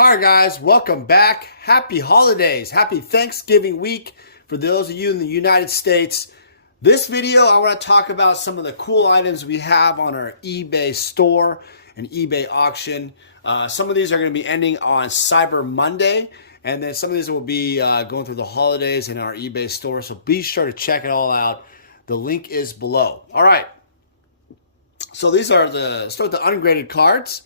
All right, guys, welcome back. Happy holidays. Happy Thanksgiving week for those of you in the United States. This video, I want to talk about some of the cool items we have on our eBay store and eBay auction. Some of these are going to be ending on Cyber Monday, and then some of these will be going through the holidays in our eBay store, so be sure to check it all out. The link is below. All right, so these are start with the ungraded cards.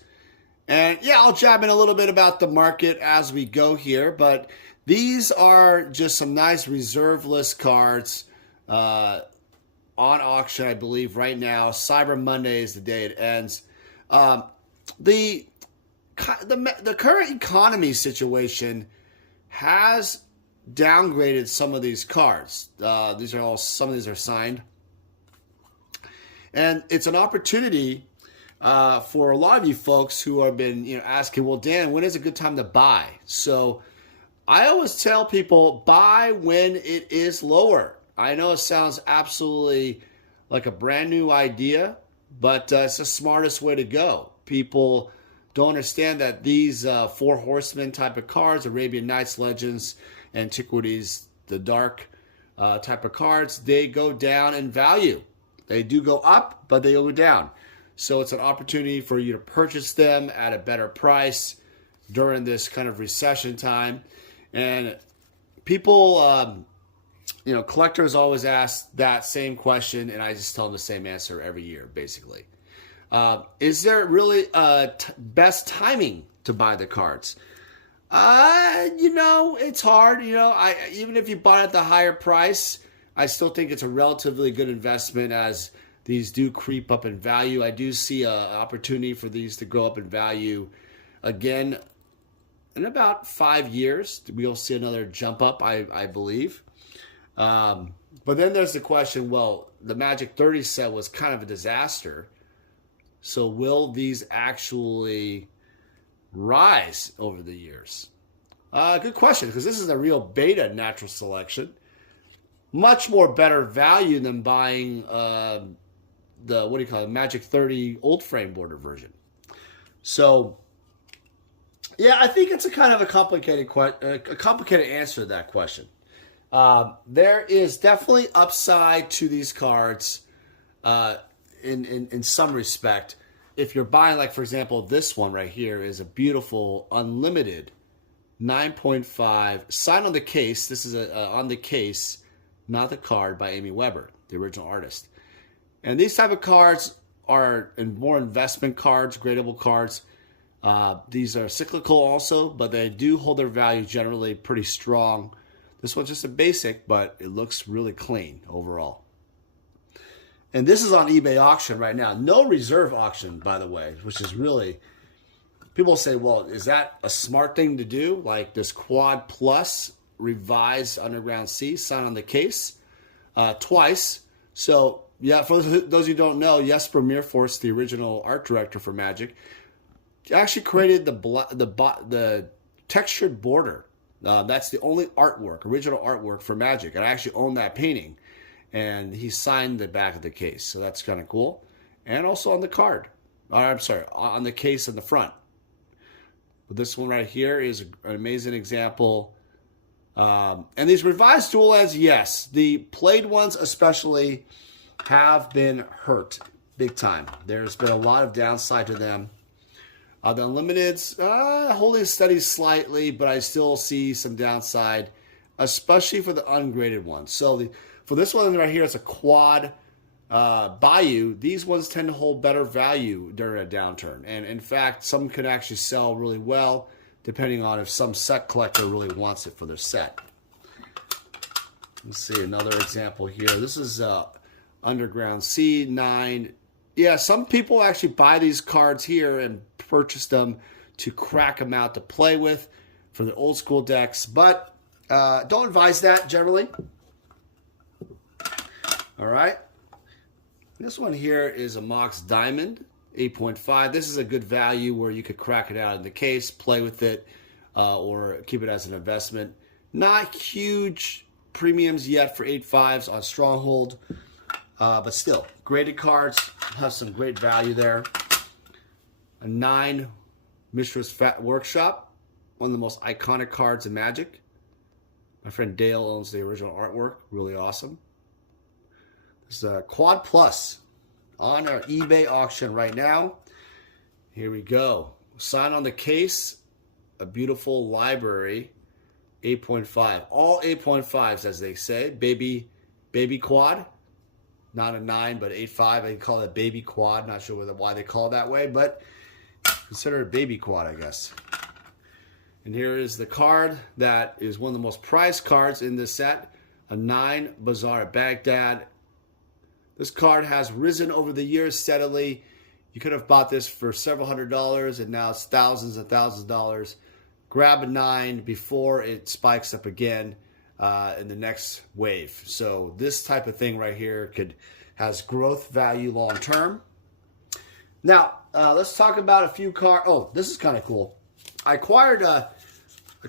And yeah, I'll jab in a little bit about the market as we go here, but these are just some nice reserve list cards on auction, I believe, right now. Cyber Monday is the day it ends. The current economy situation has downgraded some of these cards. Some of these are signed, and it's an opportunity for a lot of you folks who have been, asking, well, Dan, when is a good time to buy? So I always tell people, buy when it is lower. I know it sounds absolutely like a brand new idea, but it's the smartest way to go. People don't understand that these Four Horsemen type of cards, Arabian Nights, Legends, Antiquities, the Dark type of cards, they go down in value. They do go up, but they go down. So it's an opportunity for you to purchase them at a better price during this kind of recession time. And people, collectors always ask that same question, and I just tell them the same answer every year, basically. Is there really best timing to buy the cards? It's hard. Even if you buy it at the higher price, I still think it's a relatively good investment as these do creep up in value. I do see an opportunity for these to go up in value again in about 5 years. We'll see another jump up, I believe. But then there's the question, well, the Magic 30 set was kind of a disaster. So will these actually rise over the years? Good question, because this is a real beta natural selection. Much more better value than buying the Magic 30 old frame border version. So yeah, I think it's a kind of a complicated answer to that question. There is definitely upside to these cards in some respect. If you're buying, like, for example, this one right here is a beautiful unlimited 9.5 signed on the case. This is on the case, not the card, by Amy Weber, the original artist. And these type of cards are more investment cards, gradable cards. These are cyclical also, but they do hold their value generally pretty strong. This one's just a basic, but it looks really clean overall. And this is on eBay auction right now. No reserve auction, by the way, which is really... People say, well, is that a smart thing to do? Like this Quad Plus revised Underground Sea signed on the case twice. So... yeah, for those who don't know, Jesper Meerforce, the original art director for Magic, actually created the textured border. That's the only original artwork for Magic. And I actually own that painting. And he signed the back of the case. So that's kind of cool. And also on the card. On the case in the front. But this one right here is an amazing example. And these revised dual lands, yes. The played ones especially have been hurt big time. There's been a lot of downside to them. The Unlimiteds holding steady slightly, but I still see some downside, especially for the ungraded ones. So for this one right here, it's a quad Bayou. These ones tend to hold better value during a downturn. And in fact, some could actually sell really well, depending on if some set collector really wants it for their set. Let's see another example here. This is... Underground Sea 9. Yeah, some people actually buy these cards here and purchase them to crack them out to play with for the old school decks, but don't advise that generally. All right. This one here is a Mox Diamond 8.5. This is a good value where you could crack it out in the case, play with it, or keep it as an investment. Not huge premiums yet for 8.5s on Stronghold. But still, graded cards have some great value there. A 9 Mishra's Fat Workshop. one of the most iconic cards in Magic. My friend Dale owns the original artwork. Really awesome. This is a Quad Plus on our eBay auction right now. Here we go. Sign on the case. A beautiful library. 8.5. All 8.5s, as they say. Baby quad. Not a 9, but 8.5. They call it baby quad. Not sure why they call it that way, but consider it baby quad, I guess. And here is the card that is one of the most prized cards in this set. A 9 Bazaar at Baghdad. This card has risen over the years steadily. You could have bought this for several $100s, and now it's thousands and thousands of dollars. Grab a 9 before it spikes up again in the next wave. So this type of thing right here has growth value long term. Now, let's talk about a few cards. Oh, this is kind of cool. I acquired a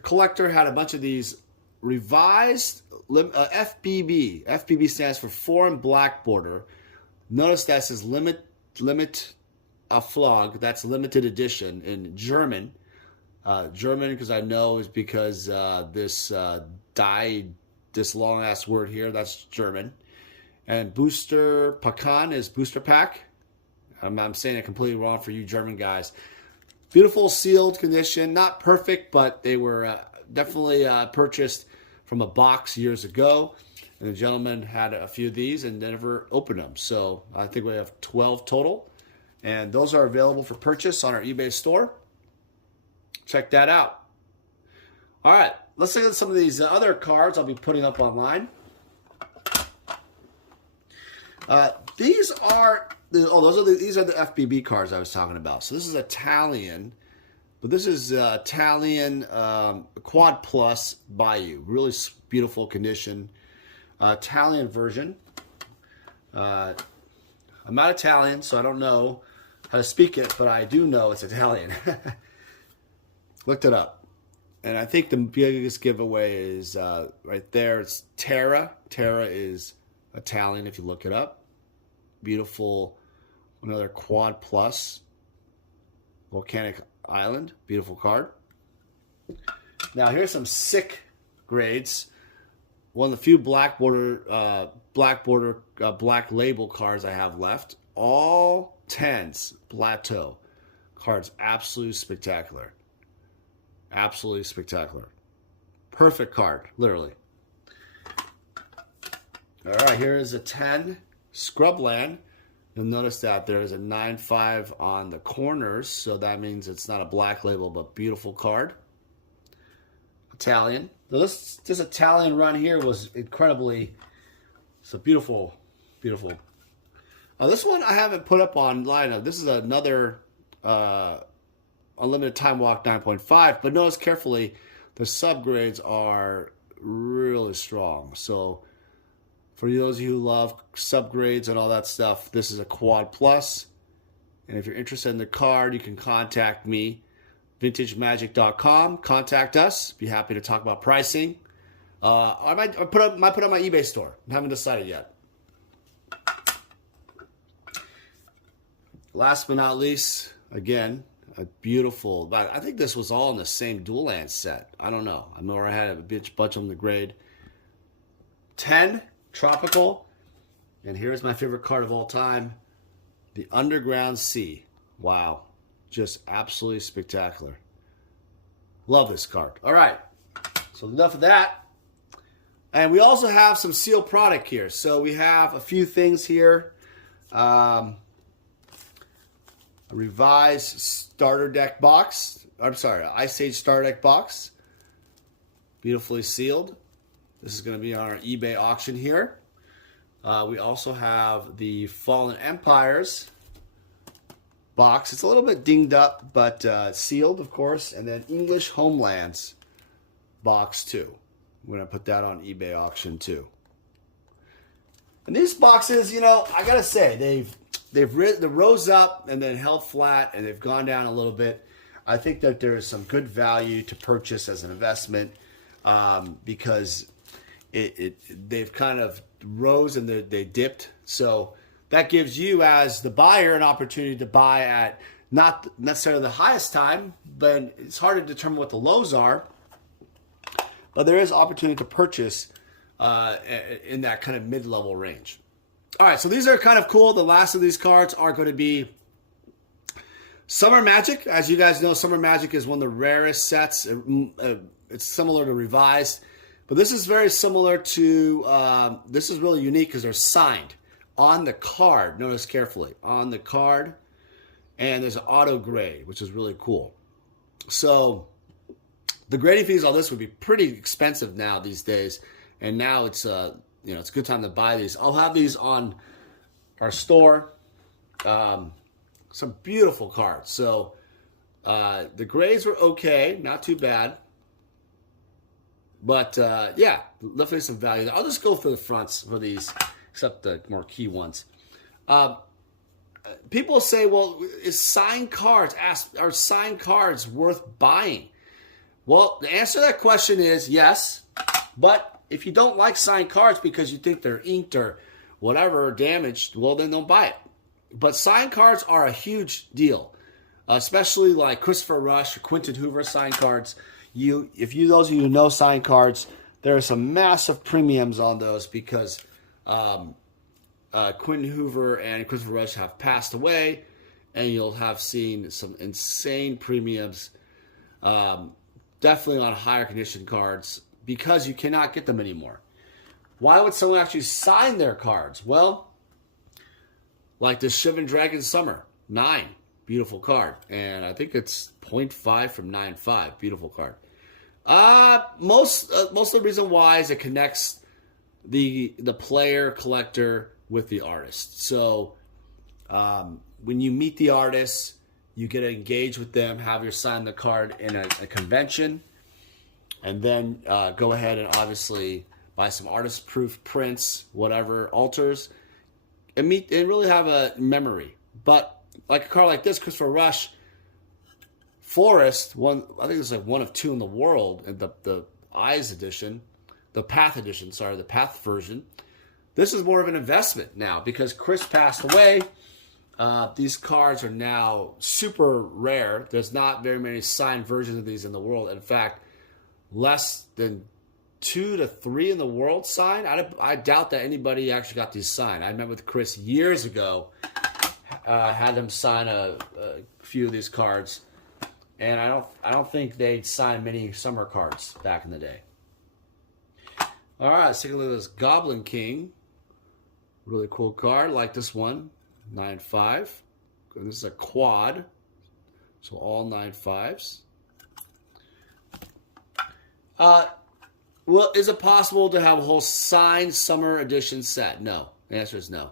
collector, had a bunch of these revised FBB. FBB stands for Foreign Black Border. Notice that says limit a flog. That's limited edition in German. German, because I know is because this long ass word here. That's German. And booster Pakan is booster pack. I'm saying it completely wrong for you German guys. Beautiful sealed condition, not perfect, but they were definitely purchased from a box years ago, and the gentleman had a few of these and never opened them. So I think we have 12 total, and those are available for purchase on our eBay store. Check that out. All right, let's look at some of these other cards I'll be putting up online. These are the FBB cards I was talking about. So this is Italian. But this is Italian Quad Plus Bayou. Really beautiful condition. Italian version. I'm not Italian, so I don't know how to speak it, but I do know it's Italian. Looked it up. And I think the biggest giveaway is right there. It's Terra. Terra is Italian if you look it up. Beautiful. Another Quad Plus. Volcanic Island, beautiful card. Now here's some sick grades. One of the few black label cards I have left. All 10s, Plateau cards, absolutely spectacular. Absolutely spectacular. Perfect card, literally. All right, here is a 10 Scrubland. You'll notice that there is a 9.5 on the corners, so that means it's not a black label, but beautiful card. Italian. So this Italian run here was incredibly, it's a beautiful, beautiful. This one I haven't put up online. This is another Unlimited Time Walk 9.5, but notice carefully, the subgrades are really strong. So for those of you who love subgrades and all that stuff, this is a Quad Plus. And if you're interested in the card, you can contact me, vintagemagic.com. Contact us. Be happy to talk about pricing. I might put up my eBay store. I haven't decided yet. Last but not least, again, a beautiful, I think this was all in the same dual land set. I don't know. I know I had a bunch of them to grade. 10 Tropical, and here's my favorite card of all time, the Underground Sea. Wow, just absolutely spectacular. Love this card. All right, so enough of that. And we also have some sealed product here. So we have a few things here. A revised starter deck box. I'm sorry, Ice Age starter deck box. Beautifully sealed. This is going to be on our eBay auction here. We also have the Fallen Empires box. It's a little bit dinged up, but sealed, of course. And then English Homelands box too. We're going to put that on eBay auction too. And these boxes, you know, I got to say, they rose up and then held flat, and they've gone down a little bit. I think that there is some good value to purchase as an investment because they've kind of rose and they dipped. So that gives you as the buyer an opportunity to buy at Not necessarily the highest time, but it's hard to determine what the lows are. But there is opportunity to purchase in that kind of mid-level range. All right, so these are kind of cool. The last of these cards are going to be Summer Magic. As you guys know, Summer Magic is one of the rarest sets. It's similar to Revised. But this is very similar to, this is really unique because they're signed on the card. Notice carefully. On the card. And there's an auto grade, which is really cool. So the grading fees on this would be pretty expensive now these days. And now it's it's a good time to buy these. I'll have these on our store. Some beautiful cards. So the grades were okay, not too bad. But yeah, definitely some value. I'll just go for the fronts for these, except the more key ones. People say, well, is signed cards, are signed cards worth buying? Well, the answer to that question is yes, but if you don't like signed cards because you think they're inked or whatever, or damaged, well, then don't buy it. But signed cards are a huge deal, especially like Christopher Rush or Quentin Hoover signed cards. Those of you who know signed cards, there are some massive premiums on those because Quentin Hoover and Christopher Rush have passed away, and you'll have seen some insane premiums, definitely on higher condition cards, because you cannot get them anymore. Why would someone actually sign their cards? Well, like the Shivan Dragon Summer 9, beautiful card, and I think it's 0.5 from 9.5, beautiful card. Most of the reason why is it connects the player collector with the artist. So when you meet the artist, you get to engage with them, have your sign the card in a convention, and then go ahead and obviously buy some artist-proof prints, whatever, alters, and really have a memory. But like a card like this, Christopher Rush, Forest, I think it's like one of two in the world, and the Eyes edition, the Path edition, the Path version. This is more of an investment now because Chris passed away. These cards are now super rare. There's not very many signed versions of these in the world. In fact, less than 2 to 3 in the world signed. I doubt that anybody actually got these signed. I met with Chris years ago, had him sign a few of these cards, and I don't think they'd sign many summer cards back in the day. All right, let's take a look at this Goblin King. Really cool card, like this one, 9.5. And this is a quad, so all 9.5s. Well, is it possible to have a whole signed summer edition set? No. The answer is no.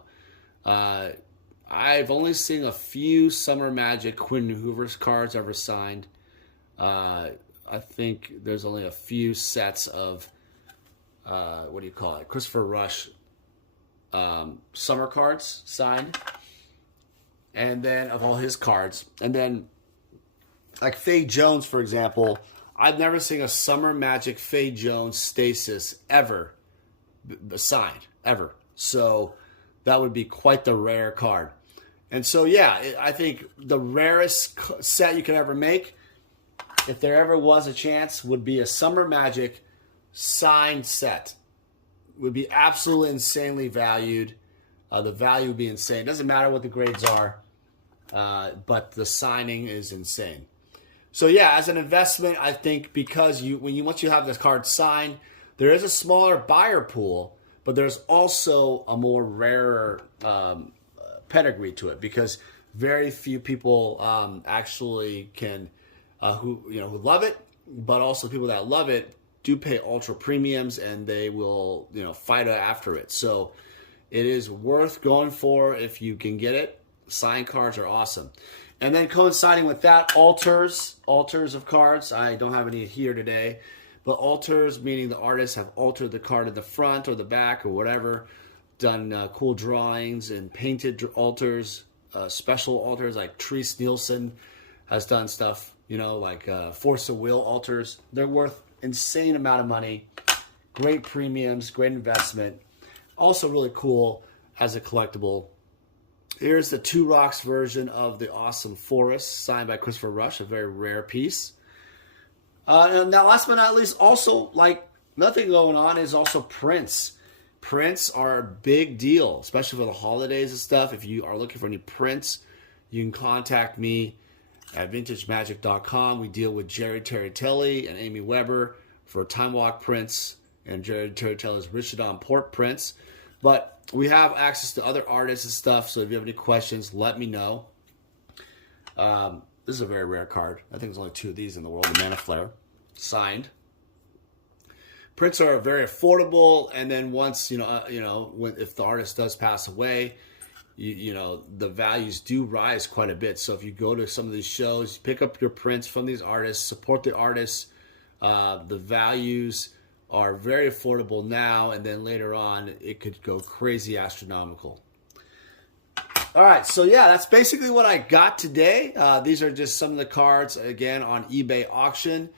I've only seen a few Summer Magic Quentin Hoover's cards ever signed. I think there's only a few sets of, Christopher Rush summer cards signed. And then of all his cards. And then, like Faye Jones, for example, I've never seen a Summer Magic Faye Jones Stasis ever signed, ever. So that would be quite the rare card. And so, yeah, I think the rarest set you could ever make, if there ever was a chance, would be a Summer Magic signed set. Would be absolutely insanely valued. The value would be insane. It doesn't matter what the grades are, but the signing is insane. So yeah, as an investment, I think because once you have this card signed, there is a smaller buyer pool, but there's also a more rarer pedigree to it because very few people actually can who love it, but also people that love it do pay ultra premiums and they will fight after it. So it is worth going for if you can get it. Signed cards are awesome. And then coinciding with that, alters of cards. I don't have any here today, but alters, meaning the artists have altered the card in the front or the back or whatever, done cool drawings and painted alters, special alters like Therese Nielsen has done stuff, like Force of Will alters. They're worth insane amount of money, great premiums, great investment. Also really cool as a collectible. Here's the Two Rocks version of the Awesome Forest, signed by Christopher Rush, a very rare piece. And now, last but not least, also, like, nothing going on is also prints. Prints are a big deal, especially for the holidays and stuff. If you are looking for any prints, you can contact me at vintagemagic.com. We deal with Jerry Terratelli and Amy Weber for Time Walk prints, and Jerry Terratelli's Richardon Port prints. But we have access to other artists and stuff, so if you have any questions, let me know. This is a very rare card. I think there's only 2 of these in the world. The Mana Flare, signed. Prints are very affordable, and then once if the artist does pass away, the values do rise quite a bit. So if you go to some of these shows, pick up your prints from these artists, support the artists. The values are very affordable now, and then later on it could go crazy astronomical. All right, so yeah, that's basically what I got today. These are just some of the cards, again, on eBay auction,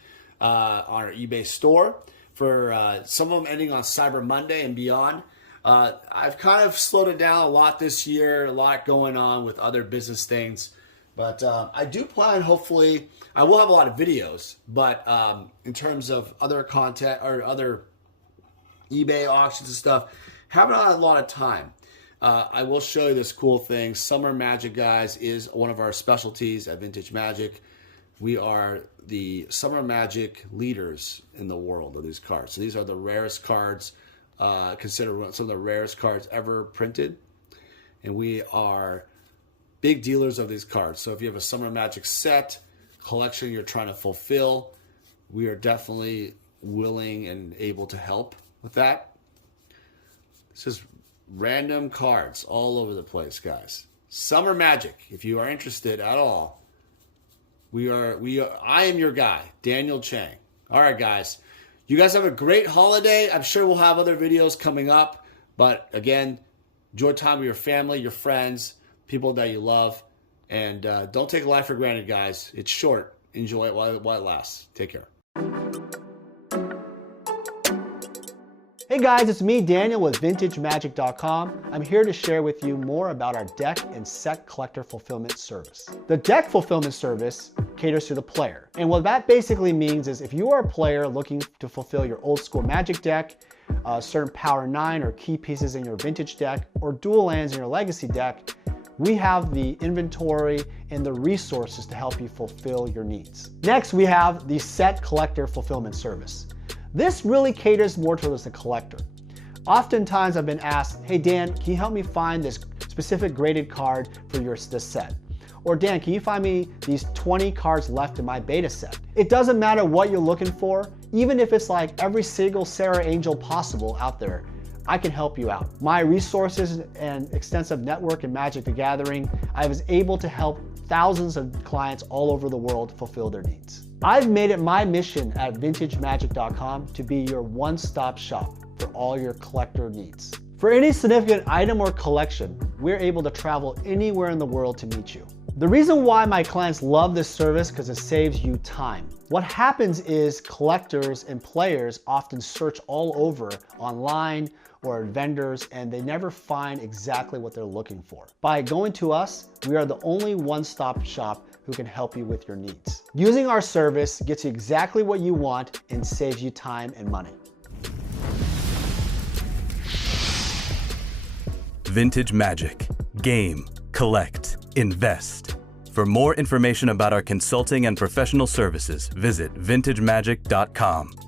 on our eBay store, for some of them ending on Cyber Monday and beyond. I've kind of slowed it down a lot this year, a lot going on with other business things. But I do plan, hopefully, I will have a lot of videos, but in terms of other content or other eBay auctions and stuff, haven't had a lot of time. I will show you this cool thing. Summer Magic, guys, is one of our specialties at Vintage Magic. We are the Summer Magic leaders in the world of these cards. So these are the rarest cards, considered some of the rarest cards ever printed. And we are big dealers of these cards. So if you have a Summer Magic set, collection you're trying to fulfill, we are definitely willing and able to help with that. This is random cards all over the place, guys. Summer Magic, if you are interested at all, I am your guy, Daniel Chang. All right, guys. You guys have a great holiday. I'm sure we'll have other videos coming up. But again, enjoy time with your family, your friends, people that you love. And don't take life for granted, guys. It's short. Enjoy it while it lasts. Take care. Hey guys, it's me, Daniel, with VintageMagic.com. I'm here to share with you more about our deck and set collector fulfillment service. The deck fulfillment service caters to the player. And what that basically means is if you are a player looking to fulfill your old school Magic deck, certain Power 9 or key pieces in your Vintage deck, or dual lands in your Legacy deck, we have the inventory and the resources to help you fulfill your needs. Next, we have the set collector fulfillment service. This really caters more towards the collector. Oftentimes I've been asked, hey Dan, can you help me find this specific graded card for this set? Or Dan, can you find me these 20 cards left in my beta set? It doesn't matter what you're looking for, even if it's like every single Sarah Angel possible out there, I can help you out. My resources and extensive network in Magic the Gathering, I was able to help thousands of clients all over the world fulfill their needs. I've made it my mission at VintageMagic.com to be your one-stop shop for all your collector needs. For any significant item or collection, we're able to travel anywhere in the world to meet you. The reason why my clients love this service is because it saves you time. What happens is collectors and players often search all over online or vendors, and they never find exactly what they're looking for. By going to us, we are the only one-stop shop who can help you with your needs. Using our service gets you exactly what you want and saves you time and money. Vintage Magic. Game, collect, invest. For more information about our consulting and professional services, visit vintagemagic.com.